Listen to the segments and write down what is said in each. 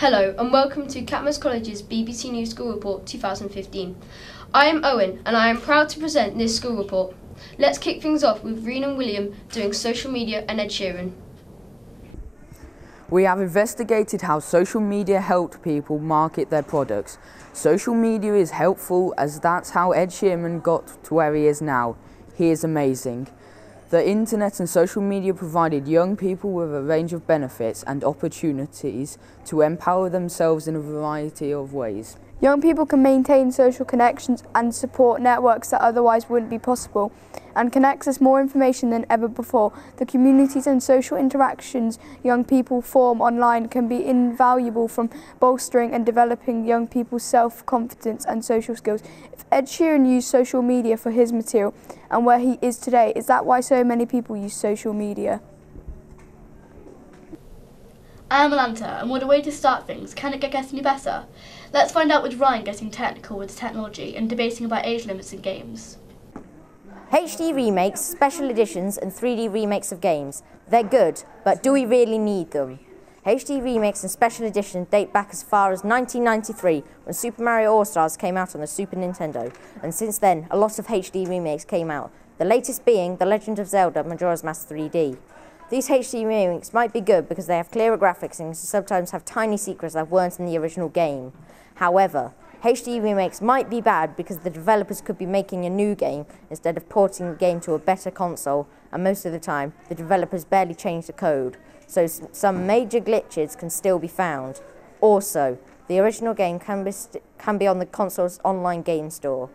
Hello and welcome to Catmose College's BBC News School Report 2015. I am Owen and I am proud to present this school report. Let's kick things off with Reen and William doing social media and Ed Sheeran. We have investigated how social media helped people market their products. Social media is helpful as that's how Ed Sheeran got to where he is now. He is amazing. The internet and social media provided young people with a range of benefits and opportunities to empower themselves in a variety of ways. Young people can maintain social connections and support networks that otherwise wouldn't be possible, and can access more information than ever before. The communities and social interactions young people form online can be invaluable from bolstering and developing young people's self-confidence and social skills. If Ed Sheeran used social media for his material and where he is today, is that why so many people use social media? I am Alanta, and what a way to start things. Can it get any better? Let's find out with Ryan getting technical with technology and debating about age limits in games. HD remakes, special editions and 3D remakes of games. They're good, but do we really need them? HD remakes and special editions date back as far as 1993 when Super Mario All-Stars came out on the Super Nintendo, and since then a lot of HD remakes came out, the latest being The Legend of Zelda Majora's Mask 3D. These HD remakes might be good because they have clearer graphics and sometimes have tiny secrets that weren't in the original game. However, HD remakes might be bad because the developers could be making a new game instead of porting the game to a better console, and most of the time the developers barely change the code, so some major glitches can still be found. Also, the original game can be on the console's online game store.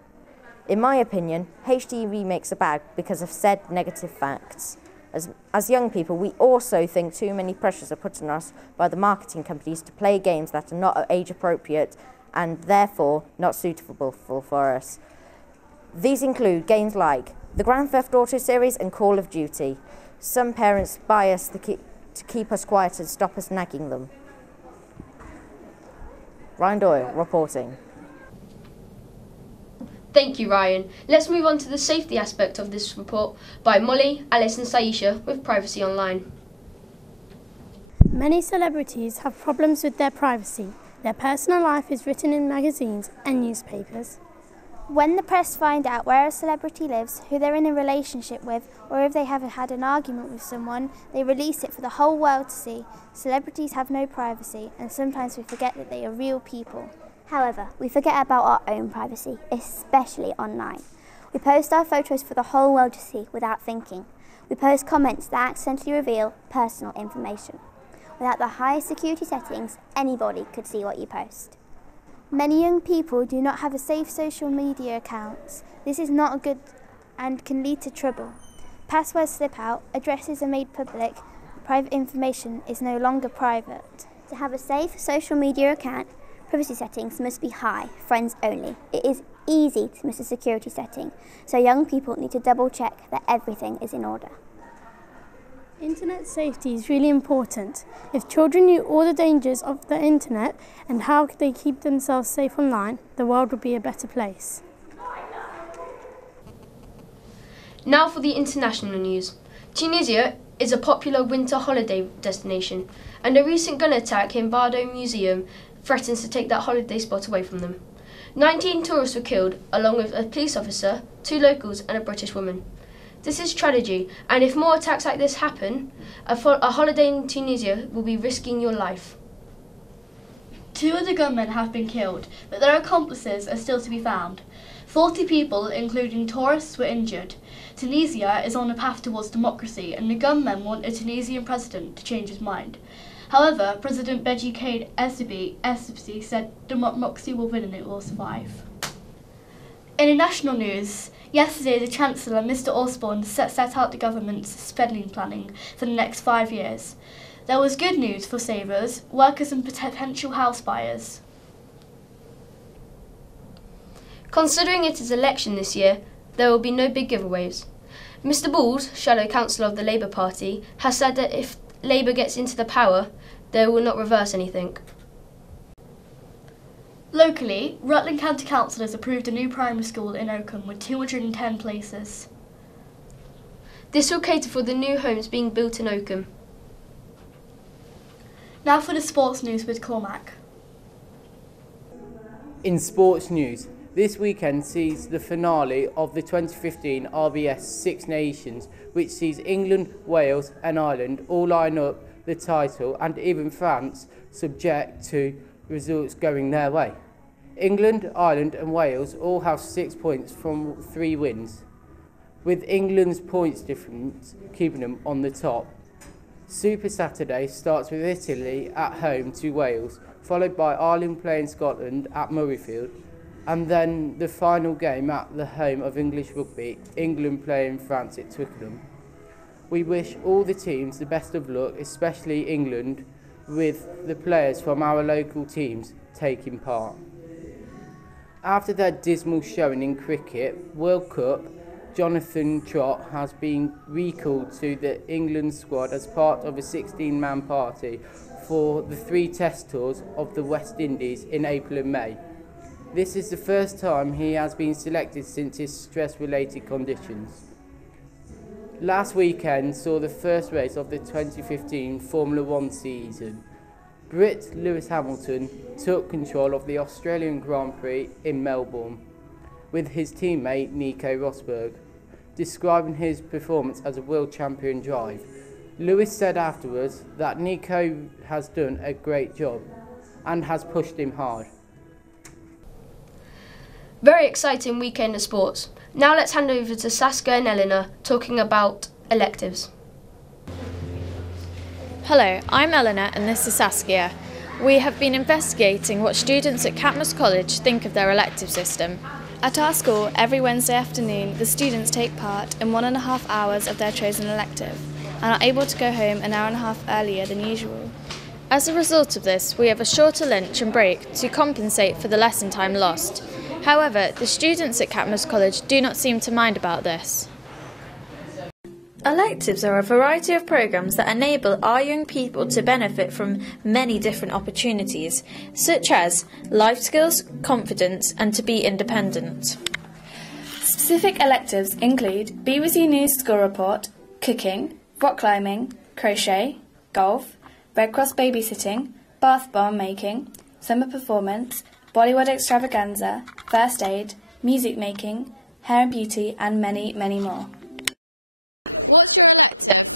In my opinion, HD remakes are bad because of said negative facts. As young people, we also think too many pressures are put on us by the marketing companies to play games that are not age appropriate and therefore not suitable for us. These include games like the Grand Theft Auto series and Call of Duty. Some parents buy us to keep us quiet and stop us nagging them. Ryan Doyle reporting. Thank you, Ryan. Let's move on to the safety aspect of this report by Molly, Alice and Saisha with Privacy Online. Many celebrities have problems with their privacy. Their personal life is written in magazines and newspapers. When the press find out where a celebrity lives, who they're in a relationship with, or if they have had an argument with someone, they release it for the whole world to see. Celebrities have no privacy, and sometimes we forget that they are real people. However, we forget about our own privacy, especially online. We post our photos for the whole world to see without thinking. We post comments that accidentally reveal personal information. Without the highest security settings, anybody could see what you post. Many young people do not have a safe social media accounts. This is not good and can lead to trouble. Passwords slip out, addresses are made public, private information is no longer private. To have a safe social media account, privacy settings must be high, friends only. It is easy to miss a security setting, so young people need to double check that everything is in order. Internet safety is really important. If children knew all the dangers of the internet and how they keep themselves safe online, the world would be a better place. Now for the international news. Tunisia is a popular winter holiday destination, and a recent gun attack in Bardo Museum threatens to take that holiday spot away from them. 19 tourists were killed, along with a police officer, 2 locals and a British woman. This is tragedy, and if more attacks like this happen, a holiday in Tunisia will be risking your life. 2 of the gunmen have been killed, but their accomplices are still to be found. 40 people, including tourists, were injured. Tunisia is on a path towards democracy, and the gunmen want a Tunisian president to change his mind. However, President Beji Caid Essebsi said democracy will win and it will survive. In national news, yesterday the Chancellor, Mr Osborne, set out the government's spending planning for the next 5 years. There was good news for savers, workers and potential house buyers. Considering it is election this year, there will be no big giveaways. Mr Balls, Shadow Councillor of the Labour Party, has said that if Labour gets into the power, they will not reverse anything. Locally, Rutland County Council has approved a new primary school in Oakham with 210 places. This will cater for the new homes being built in Oakham. Now for the sports news with Cormac. In sports news, this weekend sees the finale of the 2015 RBS Six Nations, which sees England, Wales and Ireland all line up the title, and even France subject to results going their way. England, Ireland and Wales all have 6 points from 3 wins, with England's points difference keeping them on the top. Super Saturday starts with Italy at home to Wales, followed by Ireland playing Scotland at Murrayfield, and then the final game at the home of English rugby, England playing France at Twickenham. We wish all the teams the best of luck, especially England, with the players from our local teams taking part. After their dismal showing in cricket World Cup, Jonathan Trott has been recalled to the England squad as part of a 16-man party for the 3 test tours of the West Indies in April and May. This is the first time he has been selected since his stress-related conditions. Last weekend saw the first race of the 2015 Formula 1 season. Brit Lewis Hamilton took control of the Australian Grand Prix in Melbourne with his teammate Nico Rosberg, describing his performance as a world champion drive. Lewis said afterwards that Nico has done a great job and has pushed him hard. Very exciting weekend of sports. Now let's hand over to Saskia and Eleanor talking about electives. Hello, I'm Eleanor and this is Saskia. We have been investigating what students at Catmose College think of their elective system. At our school, every Wednesday afternoon, the students take part in 1.5 hours of their chosen elective and are able to go home an hour and a half earlier than usual. As a result of this, we have a shorter lunch and break to compensate for the lesson time lost. However, the students at Catmose College do not seem to mind about this. Electives are a variety of programmes that enable our young people to benefit from many different opportunities, such as life skills, confidence and to be independent. Specific electives include BBC News School Report, cooking, rock climbing, crochet, golf, Red Cross babysitting, bath bomb making, summer performance, Bollywood extravaganza, first aid, music making, hair and beauty and many, many more. What's your elective?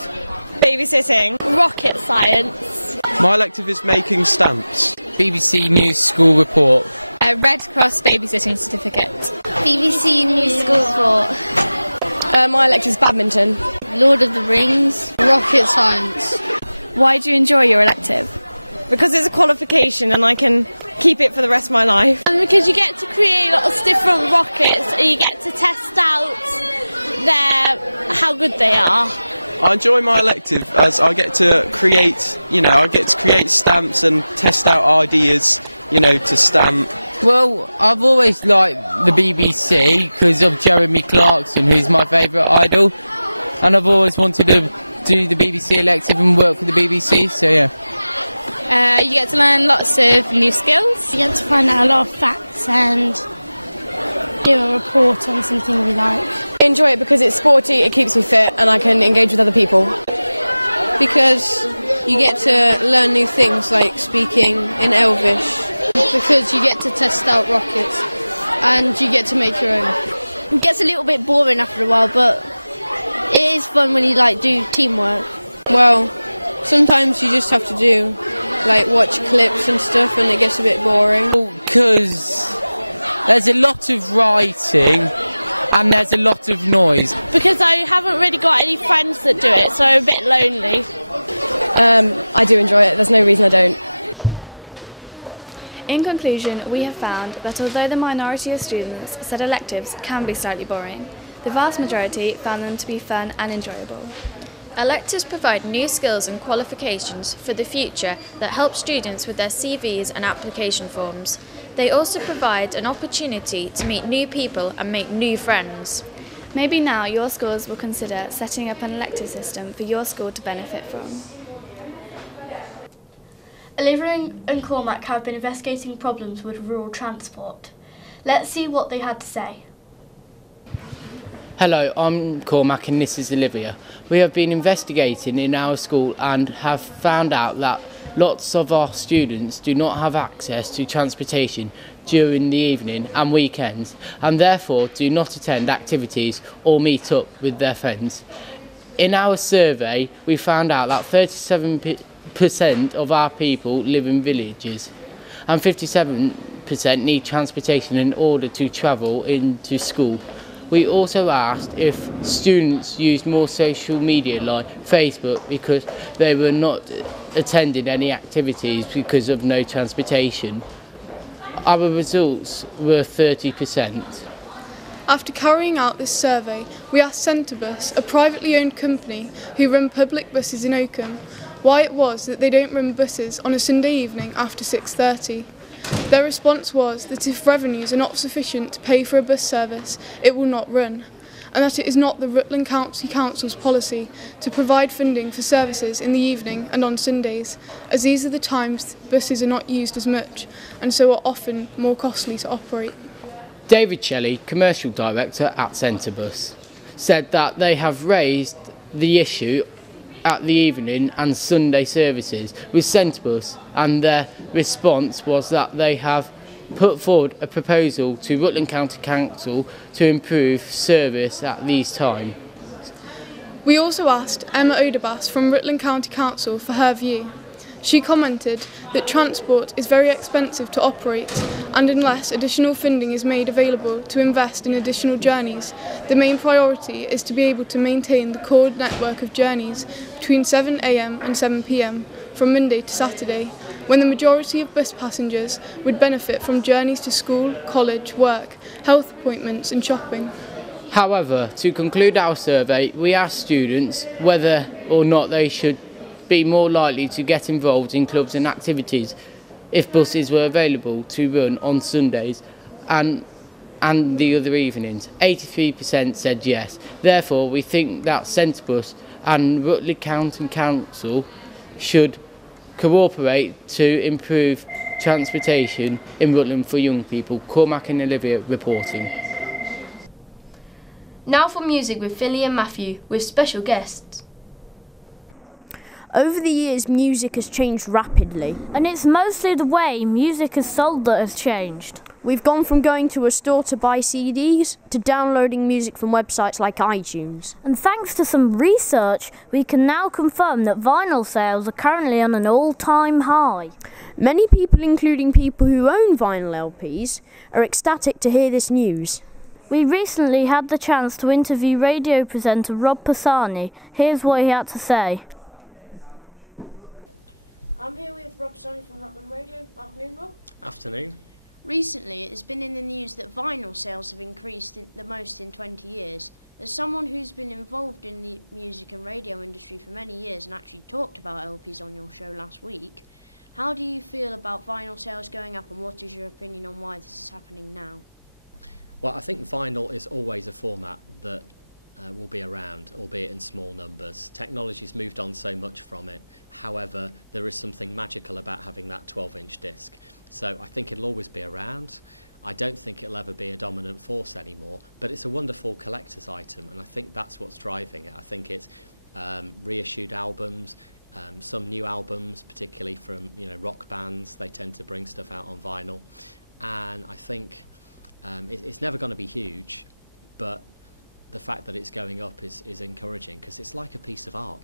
Babysitting. Rocket science. My elective is making stamps. BBC News School Report. Red Cross babysitting certificate. BBC News School Report. My elective is badminton. Lord of the Rings. Rocket science. Why do you enjoy your elective? Because it's a qualification and I can keep it for the rest of my life. And because you get to create lots of different rockets and you get to test out how good they are. I enjoy my elective as I get to create, stamps and test out ideas, to stamp. Well, I've always liked the BBC because of Jeremy Clarkson, who's my favourite idol, and I've always wanted to do the BBC elective and work for the BBC, so yeah. You get to learn lots of new skills. You get to find out a lot of facts and do a report on something we like. I enjoy it because it's sporty, it keeps me fit and I can engage with other people. Because you get to learn new things like speaking in Elvish. Because you get to test out rockets and you get to make your own. It gets a little bit boring after a while, but it is fun when you do teamwork. Well, sometimes you just have to watch clips and stuff and it gets a bit boring. Because there's a lot of writing and there's a lot of noise. Because I haven't really got any friends that do it, so I'm a bit lonely. I do enjoy it, there's no reason I don't. In conclusion, we have found that although the minority of students said electives can be slightly boring, the vast majority found them to be fun and enjoyable. Electives provide new skills and qualifications for the future that help students with their CVs and application forms. They also provide an opportunity to meet new people and make new friends. Maybe now your schools will consider setting up an elective system for your school to benefit from. Olivia and Cormac have been investigating problems with rural transport. Let's see what they had to say. Hello, I'm Cormac and this is Olivia. We have been investigating in our school and have found out that Lots of our students do not have access to transportation during the evening and weekends, and therefore do not attend activities or meet up with their friends. In our survey, we found out that 37% of our people live in villages, and 57% need transportation in order to travel into school. We also asked if students used more social media like Facebook because they were not attending any activities because of no transportation. Our results were 30%. After carrying out this survey, we asked Centrebus, a privately owned company who run public buses in Oakham, why it was that they don't run buses on a Sunday evening after 6:30. Their response was that if revenues are not sufficient to pay for a bus service, it will not run, and that it is not the Rutland County Council's policy to provide funding for services in the evening and on Sundays, as these are the times buses are not used as much and so are often more costly to operate. David Shelley, Commercial Director at Centrebus, said that they have raised the issue at the evening and Sunday services with Centrebus, and their response was that they have put forward a proposal to Rutland County Council to improve service at these times. We also asked Emma Oderbas from Rutland County Council for her view. She commented that transport is very expensive to operate, and unless additional funding is made available to invest in additional journeys, the main priority is to be able to maintain the core network of journeys between 7 AM and 7 PM from Monday to Saturday, when the majority of bus passengers would benefit from journeys to school, college, work, health appointments and shopping. However, to conclude our survey, we asked students whether or not they should be more likely to get involved in clubs and activities if buses were available to run on Sundays and the other evenings. 83% said yes. Therefore, we think that Centrebus and Rutland County Council should cooperate to improve transportation in Rutland for young people. Cormac and Olivia reporting. Now for music with Philly and Matthew, with special guests. Over the years, music has changed rapidly. And it's mostly the way music is sold that has changed. We've gone from going to a store to buy CDs to downloading music from websites like iTunes. And thanks to some research, we can now confirm that vinyl sales are currently on an all-time high. Many people, including people who own vinyl LPs, are ecstatic to hear this news. We recently had the chance to interview radio presenter Rob Pisani. Here's what he had to say. I'm here with Rob Pisani from Rutland Radio. Afternoon, Rob. Afternoon. Recently, it has been in the news that vinyl sales have increased the most in 20 years. As someone who's been involved in the music and radio industry for many years and actually talked about LPs on your show last week, how do you feel about vinyl sales going up, and what is your opinion on why this is happening now? Well, I think vinyl is always a format that will be around, albeit in small numbers. Technology's moved on so much from it. However, there is something magical about having that 12-inch disc. So I think it'll always be around. I don't think it'll ever be a dominant force anymore, but it's a wonderful collector's item, and I think that's what's driving it. I think it's reissued albums, some new albums, particularly from rock bands. They tend to bring stuff out on vinyl, and I think it's never going to be huge, but the fact that it's going up is encouraging, because it's like a piece of art.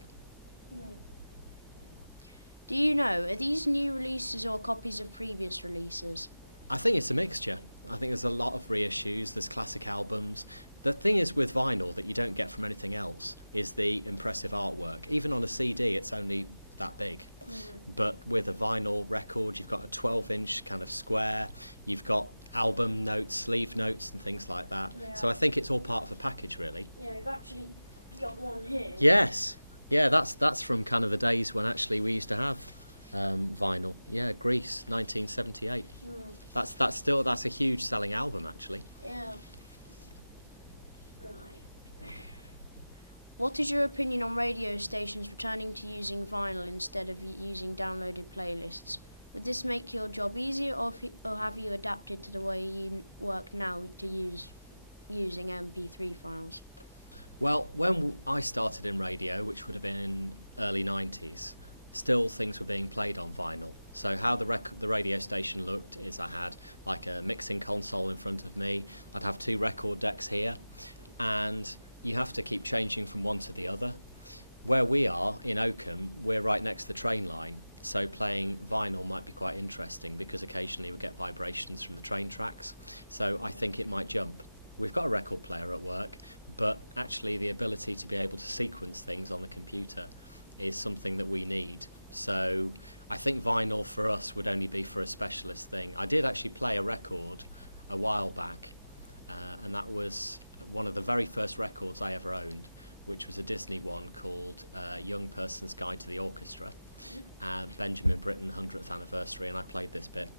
Do you know, are these new releases or copies of previous releases? I think it's a mixture. I think there's a lot of reissues, there's classic albums. The thing is with vinyl that you don't get from anything else is the impressive artwork. Even on a CD it's only that big. But with a vinyl record you've got a 12-inch kind of square, you've got album notes, sleeve notes and things like that. Yeah. So I think it's all part of a package, really. Yeah, we've actually got one here. Yes. Yeah, that's from kind of the days when actually we used to have vinyl. Yeah, Grease, 1978. That's a huge selling album, actually. Yeah. Right. What is your opinion on radio stations returning to using vinyl instead of using downloaded playlists? Would this make your job easier, or have you adapted to the way you work now to using MP3 files? Well, when I started in radio, which would have been in early 90s, still things were being played on vinyl. So how the radio station looked is I had like a mixing console in front of me, I'd have 2 record decks here, and you have to keep changing from one to the other. Where we are in Oakham, we're right next to the train line, so playing vinyl might be quite interesting because occasionally we get vibrations from the train tracks, so I think it might jump. We've got a record player at work, but actually the ability to be able to sequence things on the computer is something that we need. So I think vinyl for us would only be for a specialist thing. I did actually play a record a while back, and that was one of the very first records I ever owned, which was a Disney one called Young Person's Guide to the Orchestra, Benjamin Britten 100th anniversary, and I played this bit.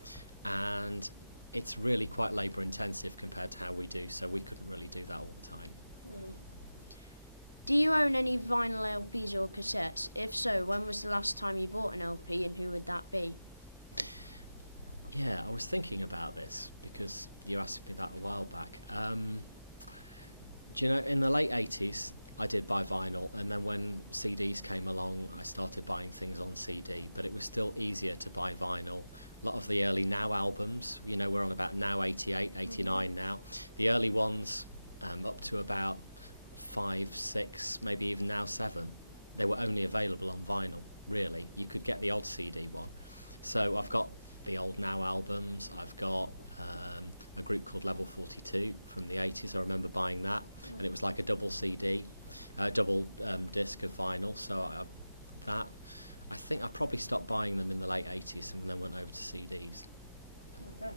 And it's really quite labour intensive compared to how we do, so we couldn't really do that all the time. Do you own any vinyl LPs or cassettes? If so, when was the last time you bought an LP and who would that be? Yeah, I was thinking about this because you asked me that a while back. Do you know, in the late 80s I did buy vinyl, and then when CDs came along I started buying things on CD, but it was still easier to buy vinyl. A lot of the early Now albums, you know, we're on about Now 88, 89 now. The early ones up to about 5, 6, maybe even Now 7, they were only available on vinyl, really. You could get the odd CD one. So I've got the old Now albums, I've got a group called Level 42 from the 80s, I remember buying that, and it was like a double CD, double disc of vinyl, so I think I probably stopped buying them in the late 80s and then went over to CDs. Okay.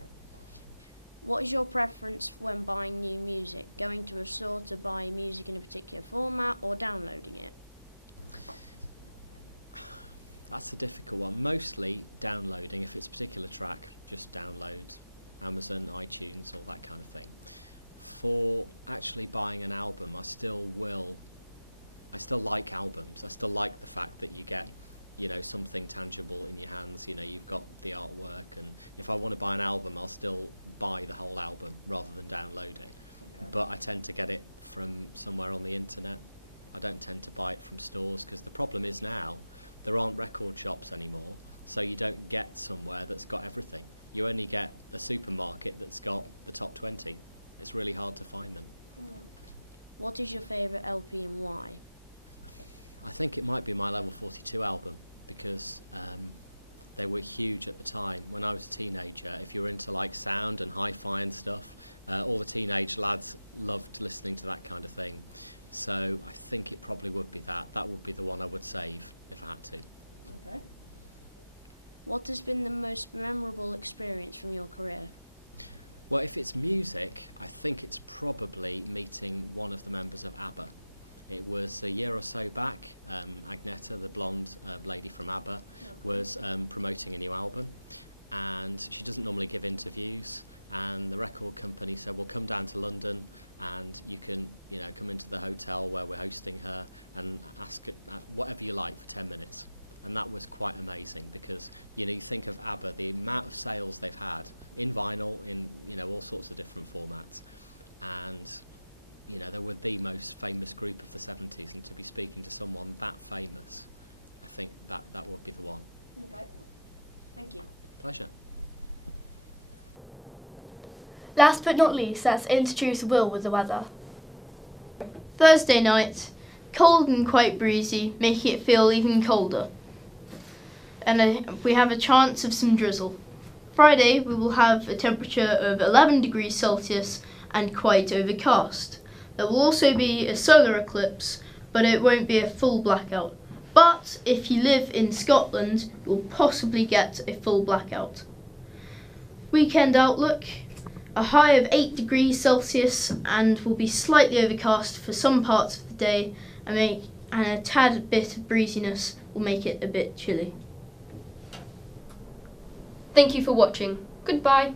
What is your preference when buying new music? Going to a store to buy music in a particular format or downloading it? That's a difficult one. Mostly downloading. If it's a particular track, just download Amazon, iTunes, all that kind of thing. For actually buying an album, I still like albums. I still like the fact that you get, you know, something tangible in your hands. You know, you've got the artwork, and if I want to buy an album, I'll still buy the whole album rather than download it. Okay. But I tend to get it from somewhere on the internet. I don't tend to buy it from stores, because the problem is now there aren't record shops anymore, so you don't get somewhere that's got everything. You only get a supermarket that's got the top 20. It's really hard to find them. What is your favourite LP and why? I think it might be my Level 42 album, because they were huge at the time. When I was a teenager, if you were into like sound and hi-fi and stuff, all the teenage lads loved listening to that kind of thing. So I think it probably would be that. That would be the one I would save if I had to. Okay. What has been the most memorable experience from your career? Well, if it's music, I think it's probably meeting one of the members of ABBA. It was a year or so back. Agneta, the blonde lady from ABBA, was promoting a new album, and she doesn't normally give interviews, and the record company said, well, come down to London and you can, you know, come into the hotel where we're hosting her and ask whatever you like for 10 minutes. And that was quite amazing, because, you know, you think of ABBA, the amount of sales they've had in vinyl, in, you know, all sorts of different formats, and, you know, they were the most famous group of the 70s, and to be speaking to someone that famous, I think that would be the one. Okay. Thank you. Pleasure. Last but not least, let's introduce Will with the weather. Thursday night, cold and quite breezy, making it feel even colder. And we have a chance of some drizzle. Friday, we will have a temperature of 11 degrees Celsius and quite overcast. There will also be a solar eclipse, but it won't be a full blackout. But if you live in Scotland, you'll possibly get a full blackout. Weekend outlook, a high of 8 degrees Celsius and will be slightly overcast for some parts of the day, and a tad bit of breeziness will make it a bit chilly. Thank you for watching. Goodbye.